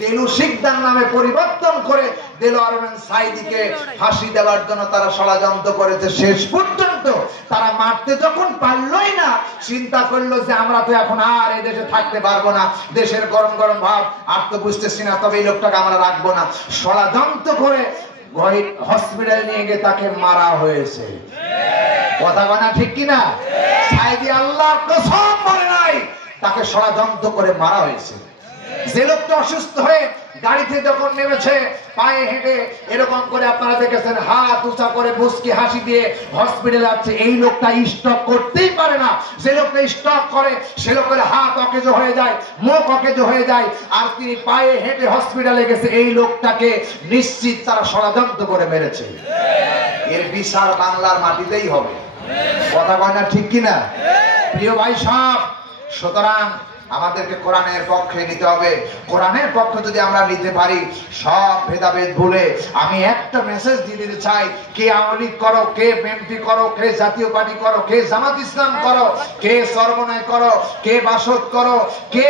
তেলু শিকদার নামে পরিবর্তন করে দেলোয়ার হোসেন সাঈদীকে ফাঁসি দেওয়ার জন্য তারা ষড়যন্ত্র করেছে। শেষ পর্যন্ত তারা মারতে যখন পারলই না, চিন্তা করলো যে আমরা তো এখন আর এই দেশে থাকতে পারবো না, দেশের গরম গরম ভাব আর তো বুঝতেছি না, তবে এই লোকটাকে আমরা রাখবো না। ষড়যন্ত্র করে হসপিটালে নিয়ে গিয়ে তাকে মারা হয়েছে। কথা বলা ঠিক কিনা? সাঈদী আল্লাহর কসম বলে নাই, তাকে ষড়যন্ত্র করে মারা হয়েছে। যে লোকটা অসুস্থ হয়ে গাড়িতে যখন নেমেছে, পায়ে হেঁটে এরকম করে আপনারা দেখেছেন হাত উঁচা করে মুচকি হাসি দিয়ে হসপিটালে যাচ্ছে, এই লোকটা স্ট্রোক করতেই পারে না। যে লোকটা স্ট্রোক করে সে লোকের হাত অকেজ হয়ে যায়, মুখ অকেজ হয়ে যায়, আর তিনি পায়ে হেঁটে হসপিটালে গেছে। এই লোকটাকে নিশ্চিত তারা ষড়যন্ত্র করে মেরেছে। এর বিচার বাংলার মাটিতেই হবে। কথা কয় না ঠিক কিনা? প্রিয় ভাই সব, সুতরাং আমাদেরকে কোরআনের পক্ষে নিতে হবে। কোরআনের পক্ষে যদি আমরা নিতে পারি, সব ভেদাভেদ ভুলে আমি একটা মেসেজ দিয়ে দিতে চাই, কে আওয়ামী লীগ করো, কে বিএনপি করো, কে জাতীয় পার্টি করো, কে জামাত ইসলাম করো, কে সর্বনয় করো, কে বাসদ করো, কে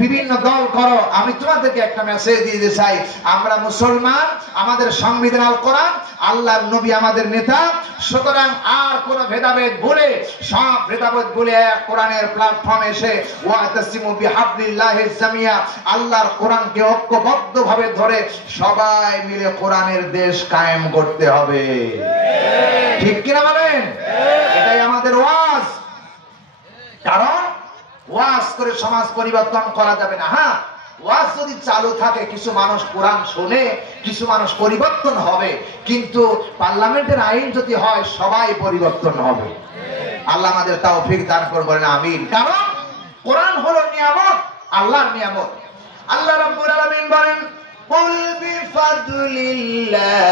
বিভিন্ন দল করো, আমি তোমাদেরকে একটা মেসেজ দিয়ে দিতে চাই, আমরা মুসলমান, আমাদের সংবিধান আল কোরআন, আল্লাহর নবী আমাদের নেতা। সুতরাং আর কোন ভেদাভেদ ভুলে, সব ভেদাভেদ ভুলে এক কোরআনের প্ল্যাটফর্মে এসে ওয়াতাসিমু বিহাবলিল্লাহি জামিয়া, আল্লাহর কোরআনকে ঐক্যবদ্ধভাবে ধরে সবাই মিলে কোরআনের দেশ কায়েম করতে হবে। ঠিক কিনা বলেন? এটাই আমাদের ওয়াজ। কারণ ওয়াজ করে সমাজ পরিবর্তন করা যাবে না। হ্যাঁ, ওয়াজ যদি চালু থাকে, কিছু মানুষ কোরআন শুনে, কিছু মানুষ পরিবর্তন হবে, কিন্তু পার্লামেন্টের আইন যদি হয় সবাই পরিবর্তন হবে। আল্লাহ আমাদের তৌফিক দান করবেন, আমিন। কারণ কোরআন হলো নিয়ামত, আল্লাহর নিয়ামত। আল্লাহ রাব্বুল আলামিন বলেন, কুল বিফাদলিল্লাহ